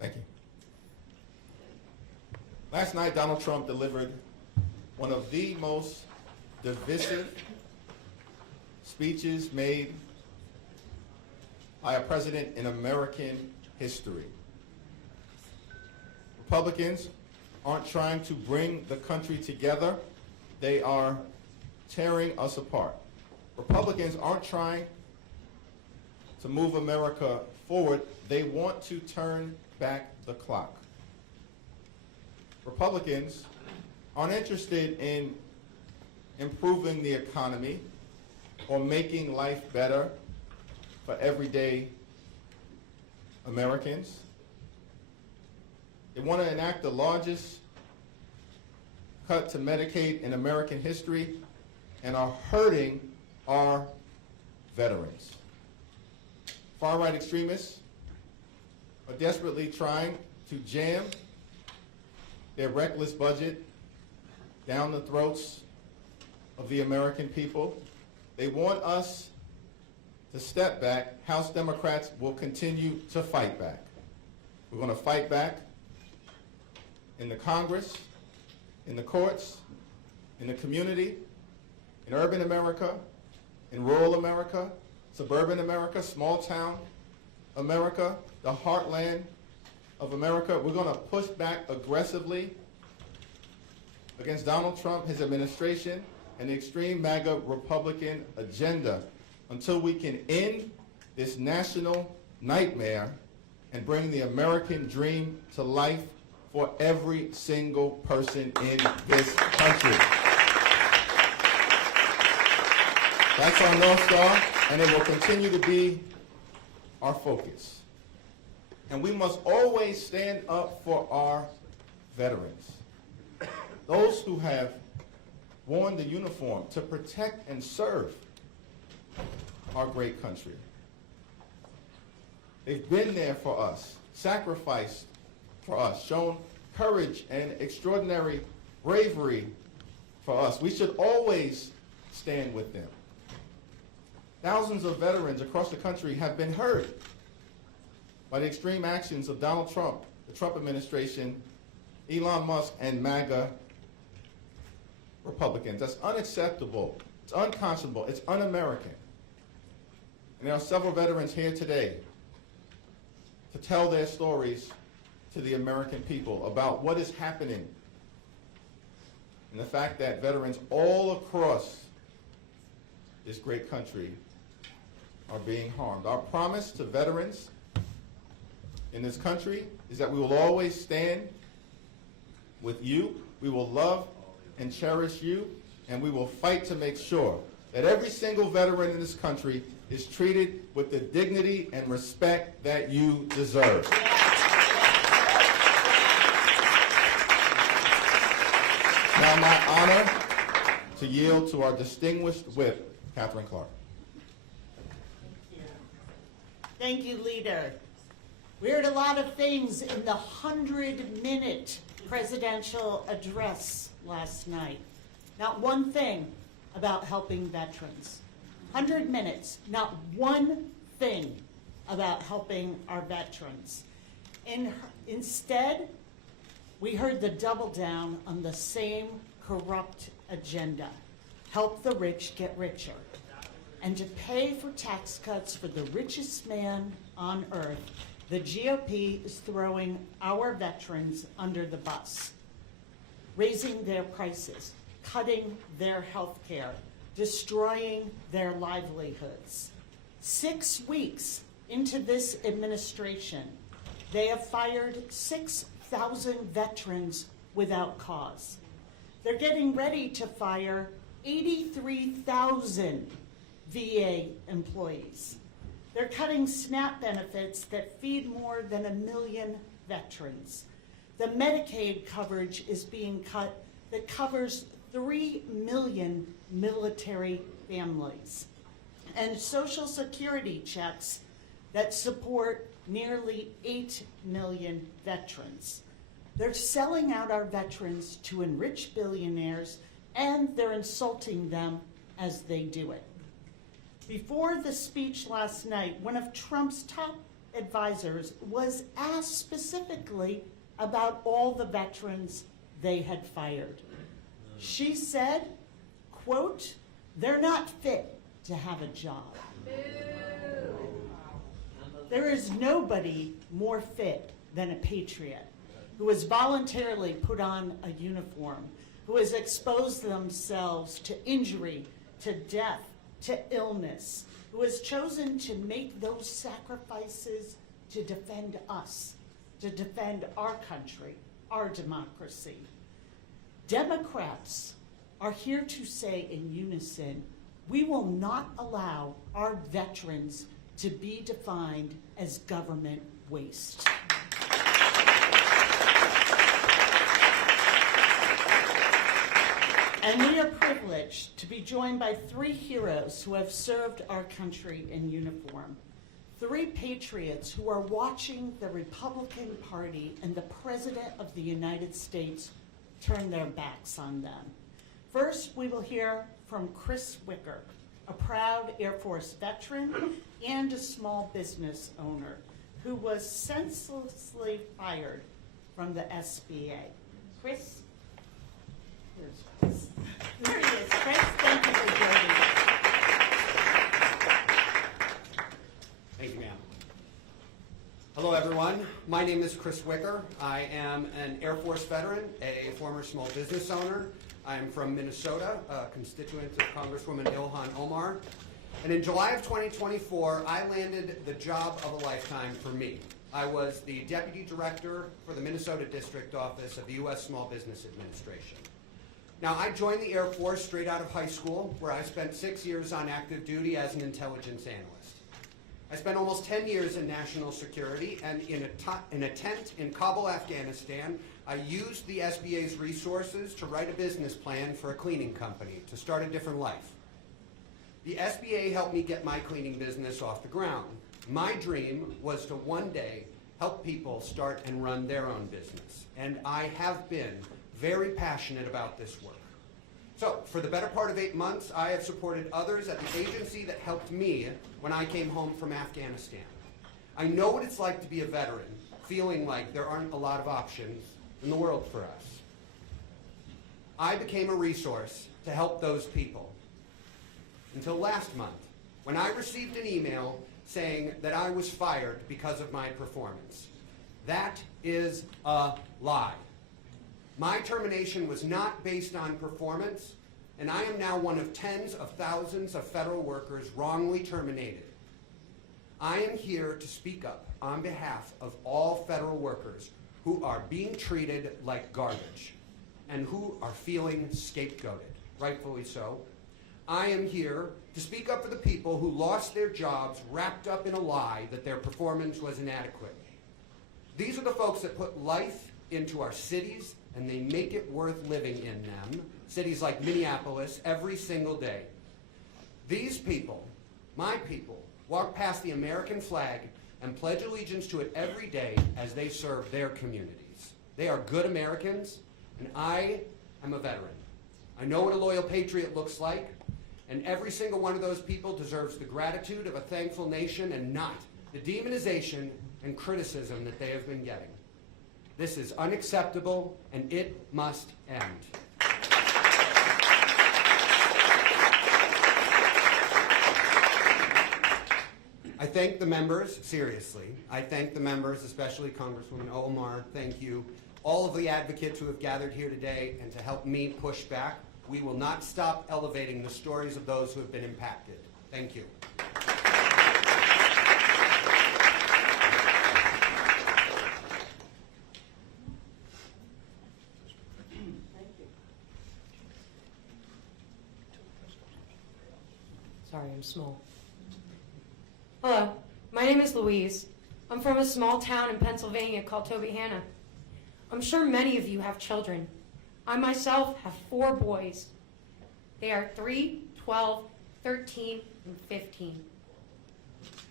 Thank you. Last night, Donald Trump delivered one of the most divisive speeches made by a president in American history. Republicans aren't trying to bring the country together. They are tearing us apart. Republicans aren't trying to move America forward. They want to turn back the clock. Republicans aren't interested in improving the economy or making life better for everyday Americans. They want to enact the largest cut to Medicaid in American history and are hurting our veterans. Far-right extremists are desperately trying to jam their reckless budget down the throats of the American people. They want us to step back. House Democrats will continue to fight back. We're going to fight back in the Congress, in the courts, in the community, in urban America, in rural America, suburban America, small town America, the heartland of America. We're going to push back aggressively against Donald Trump, his administration, and the extreme MAGA Republican agenda until we can end this national nightmare and bring the American dream to life for every single person in this country. That's our North Star, and it will continue to be our focus. And we must always stand up for our veterans, those who have worn the uniform to protect and serve our great country. They've been there for us, sacrificed for us, shown courage and extraordinary bravery for us. We should always stand with them. Thousands of veterans across the country have been hurt by the extreme actions of Donald Trump, the Trump administration, Elon Musk, and MAGA Republicans. That's unacceptable. It's unconscionable. It's un-American. And there are several veterans here today to tell their stories to the American people about what is happening and the fact that veterans all across this great country are being harmed. Our promise to veterans in this country is that we will always stand with you, we will love and cherish you, and we will fight to make sure that every single veteran in this country is treated with the dignity and respect that you deserve. Now, my honor to yield to our distinguished whip, Catherine Clark. Thank you, Leader. We heard a lot of things in the 100-minute presidential address last night. Not one thing about helping veterans. 100 minutes, not one thing about helping our veterans. Instead, we heard the double down on the same corrupt agenda. Help the rich get richer. And to pay for tax cuts for the richest man on earth, the GOP is throwing our veterans under the bus, raising their prices, cutting their health care, destroying their livelihoods. 6 weeks into this administration, they have fired 6,000 veterans without cause. They're getting ready to fire 83,000 VA employees. They're cutting SNAP benefits that feed more than 1 million veterans. The Medicaid coverage is being cut that covers 3 million military families, and Social Security checks that support nearly 8 million veterans. They're selling out our veterans to enrich billionaires, and they're insulting them as they do it. Before the speech last night, one of Trump's top advisors was asked specifically about all the veterans they had fired. She said, quote, "They're not fit to have a job." There is nobody more fit than a patriot who has voluntarily put on a uniform, who has exposed themselves to injury, to death, to illness, who has chosen to make those sacrifices to defend us, to defend our country, our democracy. Democrats are here to say in unison, we will not allow our veterans to be defined as government waste. And we are privileged to be joined by three heroes who have served our country in uniform. Three patriots who are watching the Republican Party and the President of the United States turn their backs on them. First, we will hear from Chris Wicker, a proud Air Force veteran and a small business owner who was senselessly fired from the SBA. Chris? Here's Chris. There he is. Chris, thank you for joining us. Thank you, ma'am. Hello, everyone. My name is Chris Wicker. I am an Air Force veteran, a former small business owner. I am from Minnesota, a constituent of Congresswoman Ilhan Omar. And in July of 2024, I landed the job of a lifetime for me. I was the Deputy Director for the Minnesota District Office of the U.S. Small Business Administration. Now, I joined the Air Force straight out of high school, where I spent 6 years on active duty as an intelligence analyst. I spent almost 10 years in national security, and in a tent in Kabul, Afghanistan, I used the SBA's resources to write a business plan for a cleaning company to start a different life. The SBA helped me get my cleaning business off the ground. My dream was to one day help people start and run their own business, and I have been very passionate about this work. So, for the better part of 8 months, I have supported others at the agency that helped me when I came home from Afghanistan. I know what it's like to be a veteran, feeling like there aren't a lot of options in the world for us. I became a resource to help those people. Until last month, when I received an email saying that I was fired because of my performance. That is a lie. My termination was not based on performance, and I am now one of tens of thousands of federal workers wrongly terminated. I am here to speak up on behalf of all federal workers who are being treated like garbage and who are feeling scapegoated, rightfully so. I am here to speak up for the people who lost their jobs wrapped up in a lie that their performance was inadequate. These are the folks that put life into our cities and they make it worth living in them, cities like Minneapolis, every single day. These people, my people, walk past the American flag and pledge allegiance to it every day as they serve their communities. They are good Americans, and I am a veteran. I know what a loyal patriot looks like, and every single one of those people deserves the gratitude of a thankful nation and not the demonization and criticism that they have been getting. This is unacceptable, and it must end. I thank the members, seriously. I thank the members, especially Congresswoman Omar. Thank you. All of the advocates who have gathered here today and to help me push back. We will not stop elevating the stories of those who have been impacted. Thank you. Sorry, I'm small. Hello, my name is Louise. I'm from a small town in Pennsylvania called Tobyhanna. I'm sure many of you have children. I myself have 4 boys. They are 3, 12, 13, and 15.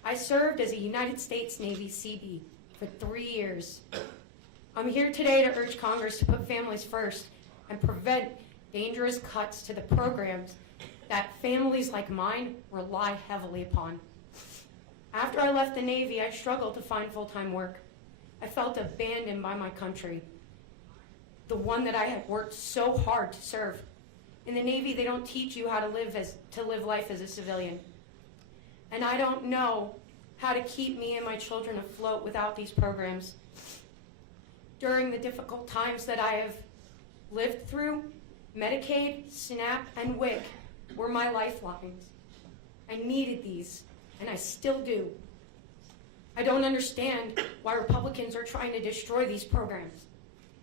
I served as a United States Navy Seabee for 3 years. I'm here today to urge Congress to put families first and prevent dangerous cuts to the programs that families like mine rely heavily upon. After I I left the Navy, I struggled to find full-time work. I felt abandoned by my country, the one that I had worked so hard to serve. In the Navy, they don't teach you how to live life as a civilian. And I don't know how to keep me and my children afloat without these programs. During the difficult times that I have lived through, Medicaid, SNAP, and WIC were my lifelines. I needed these, and I still do. I don't understand why Republicans are trying to destroy these programs.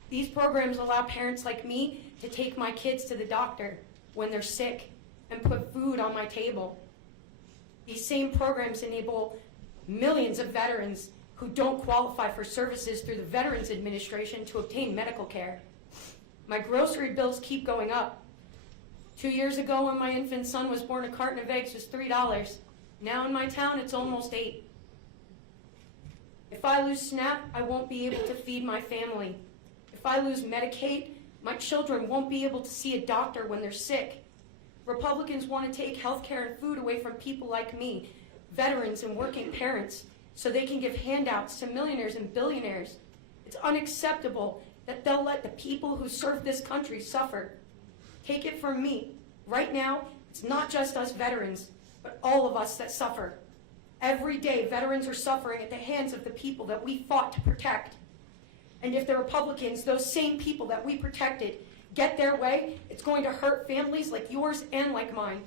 These programs allow parents like me to take my kids to the doctor when they're sick and put food on my table. These same programs enable millions of veterans who don't qualify for services through the Veterans Administration to obtain medical care. My grocery bills keep going up. 2 years ago, when my infant son was born, a carton of eggs was $3. Now in my town, it's almost $8. If I lose SNAP, I won't be able to feed my family. If I lose Medicaid, my children won't be able to see a doctor when they're sick. Republicans want to take health care and food away from people like me, veterans and working parents, so they can give handouts to millionaires and billionaires. It's unacceptable that they'll let the people who serve this country suffer. Take it from me. Right now, it's not just us veterans, but all of us that suffer. Every day, veterans are suffering at the hands of the people that we fought to protect. And if the Republicans, those same people that we protected, get their way, it's going to hurt families like yours and like mine.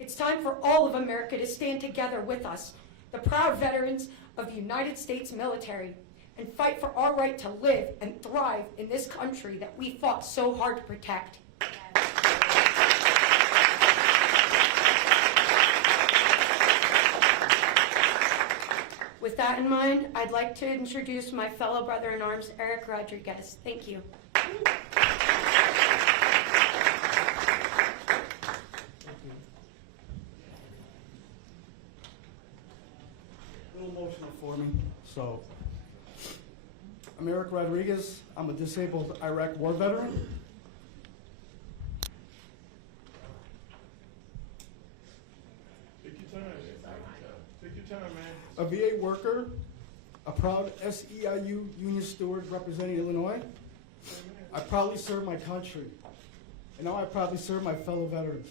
It's time for all of America to stand together with us, the proud veterans of the United States military, and fight for our right to live and thrive in this country that we fought so hard to protect. With that in mind, I'd like to introduce my fellow brother-in-arms, Eric Rodriguez. Thank you. A little emotional for me. So, I'm Eric Rodriguez. I'm a disabled Iraq war veteran. Take your time. Take your time, man. A VA worker, a proud SEIU union steward representing Illinois. I proudly serve my country, and now I proudly serve my fellow veterans.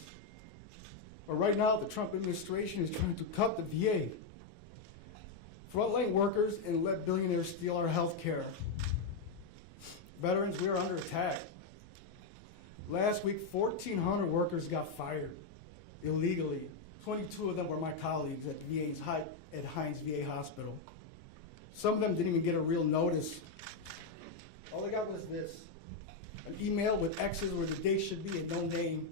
But right now, the Trump administration is trying to cut the VA. Frontline workers and let billionaires steal our health care. Veterans, we are under attack. Last week, 1,400 workers got fired illegally. 22 of them were my colleagues at Hines VA Hospital. Some of them didn't even get a real notice. All they got was this, an email with X's where the date should be and no name.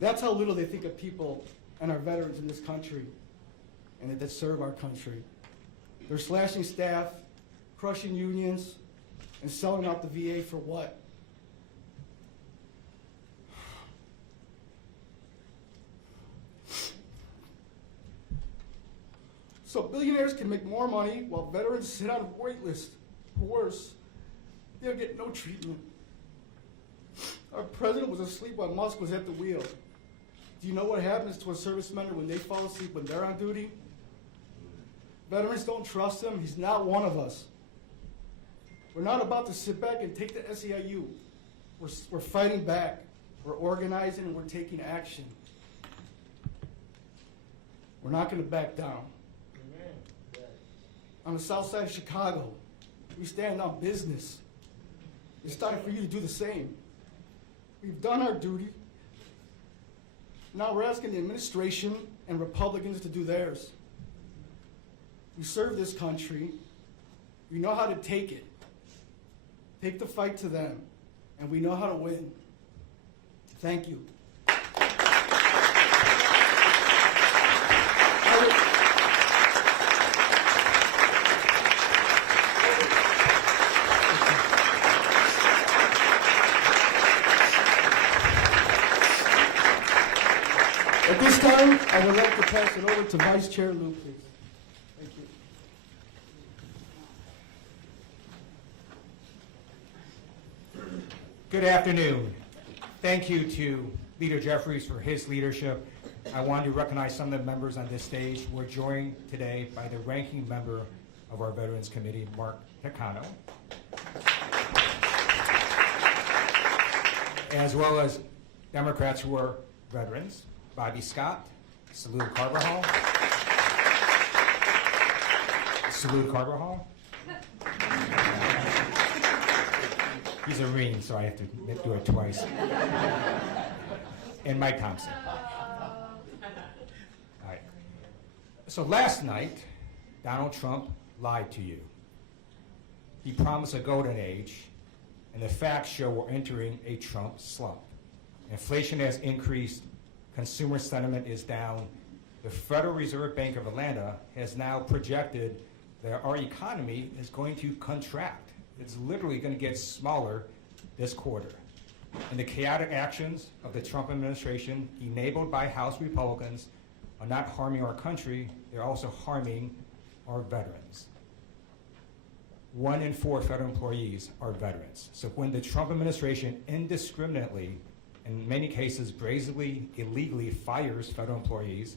That's how little they think of people and our veterans in this country and that serve our country. They're slashing staff, crushing unions, and selling out the VA for what? So billionaires can make more money while veterans sit on a wait list. Worse, they'll get no treatment. Our president was asleep while Musk was at the wheel. Do you know what happens to a serviceman when they fall asleep when they're on duty? Veterans don't trust him. He's not one of us. We're not about to sit back and take the SEIU. We're fighting back. We're organizing and we're taking action. We're not going to back down. On the south side of Chicago, we stand on business. It's time for you to do the same. We've done our duty. Now we're asking the administration and Republicans to do theirs. We serve this country. We know how to take it. Take the fight to them, and we know how to win. Thank you. At this time, I would like to pass it over to Vice Chair Lou, please. Thank you. Good afternoon. Thank you to Leader Jeffries for his leadership. I want to recognize some of the members on this stage. We're joined today by the ranking member of our Veterans Committee, Mark Takano, as well as Democrats who are veterans, Bobby Scott, Salud Carvajal. Salud Carvajal. He's a Marine, so I have to do it twice. And Mike Thompson. All right. So last night, Donald Trump lied to you. He promised a golden age, and the facts show we're entering a Trump slump. Inflation has increased, consumer sentiment is down. The Federal Reserve Bank of Atlanta has now projected that our economy is going to contract. It's literally going to get smaller this quarter. And the chaotic actions of the Trump administration, enabled by House Republicans, are not harming our country, they're also harming our veterans. 1 in 4 federal employees are veterans. So when the Trump administration indiscriminately, in many cases brazenly, illegally fires federal employees,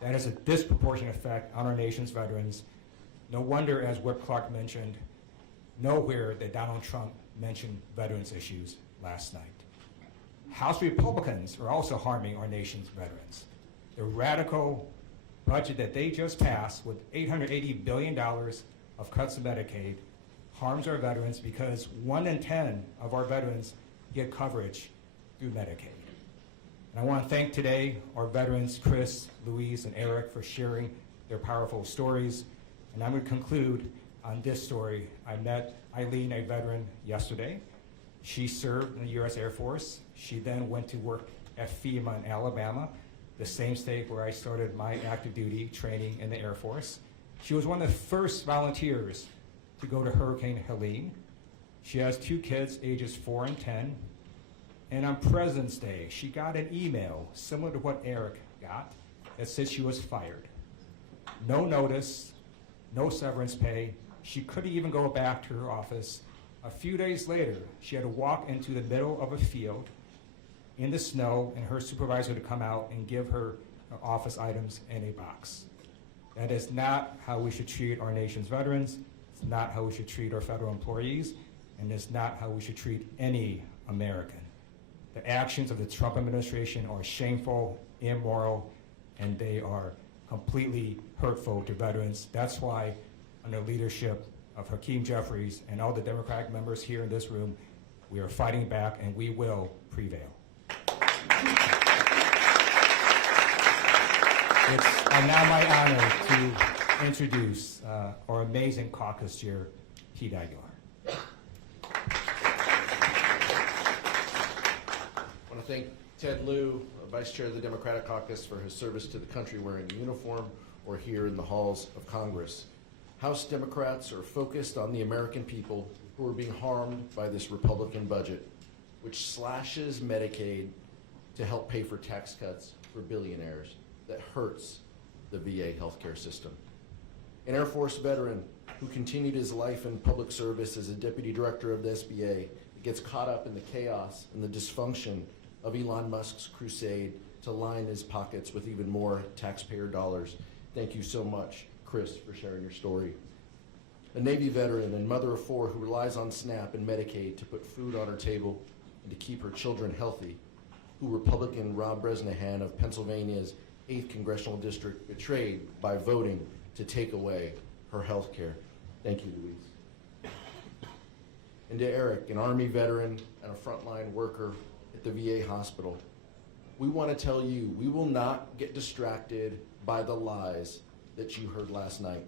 that has a disproportionate effect on our nation's veterans. No wonder, as Whip Clark mentioned, nowhere did Donald Trump mention veterans issues last night. House Republicans are also harming our nation's veterans. The radical budget that they just passed with $880 billion of cuts to Medicaid harms our veterans because 1 in 10 of our veterans get coverage through Medicaid. And I want to thank today our veterans, Chris, Louise, and Eric, for sharing their powerful stories. And I'm going to conclude on this story. I met Eileen, a veteran, yesterday. She served in the U.S. Air Force. She then went to work at FEMA in Alabama, the same state where I started my active duty training in the Air Force. She was one of the first volunteers to go to Hurricane Helene. She has 2 kids, ages 4 and 10. And on President's Day, she got an email similar to what Eric got that said she was fired. No notice, no severance pay. She couldn't even go back to her office. A few days later, she had to walk into the middle of a field in the snow and her supervisor to come out and give her office items in a box. That is not how we should treat our nation's veterans. It's not how we should treat our federal employees, and it's not how we should treat any American. The actions of the Trump administration are shameful, immoral, and they are completely hurtful to veterans. That's why, under leadership of Hakeem Jeffries and all the Democratic members here in this room, we are fighting back and we will prevail. It's now my honor to introduce our amazing caucus chair, Pete Aguilar. I want to thank Ted Lieu, Vice Chair of the Democratic Caucus, for his service to the country wearing a uniform or here in the halls of Congress. House Democrats are focused on the American people who are being harmed by this Republican budget, which slashes Medicaid to help pay for tax cuts for billionaires that hurts the VA healthcare system. An Air Force veteran who continued his life in public service as a deputy director of the SBA gets caught up in the chaos and the dysfunction of Elon Musk's crusade to line his pockets with even more taxpayer dollars. Thank you so much, Chris, for sharing your story. A Navy veteran and mother of 4 who relies on SNAP and Medicaid to put food on her table and to keep her children healthy, who Republican Rob Bresnahan of Pennsylvania's 8th Congressional District betrayed by voting to take away her health care. Thank you, Louise. And to Eric, an Army veteran and a frontline worker at the VA hospital, we want to tell you, we will not get distracted by the lies that you heard last night.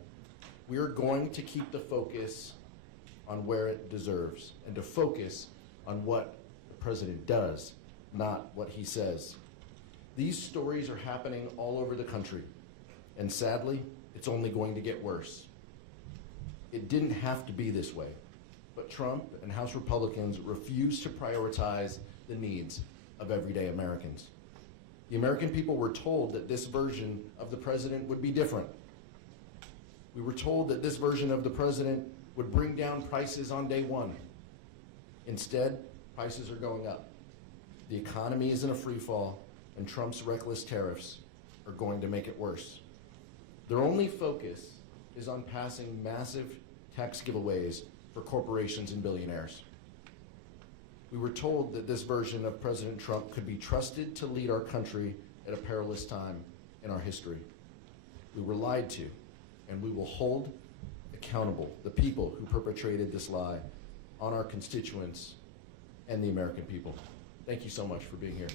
We are going to keep the focus on where it deserves and to focus on what the president does, not what he says. These stories are happening all over the country, and sadly, it's only going to get worse. It didn't have to be this way, but Trump and House Republicans refuse to prioritize the needs of everyday Americans. The American people were told that this version of the president would be different. We were told that this version of the president would bring down prices on day one. Instead, prices are going up. The economy is in a free fall, and Trump's reckless tariffs are going to make it worse. Their only focus is on passing massive tax giveaways for corporations and billionaires. We were told that this version of President Trump could be trusted to lead our country at a perilous time in our history. We were lied to, and we will hold accountable the people who perpetrated this lie on our constituents and the American people. Thank you so much for being here.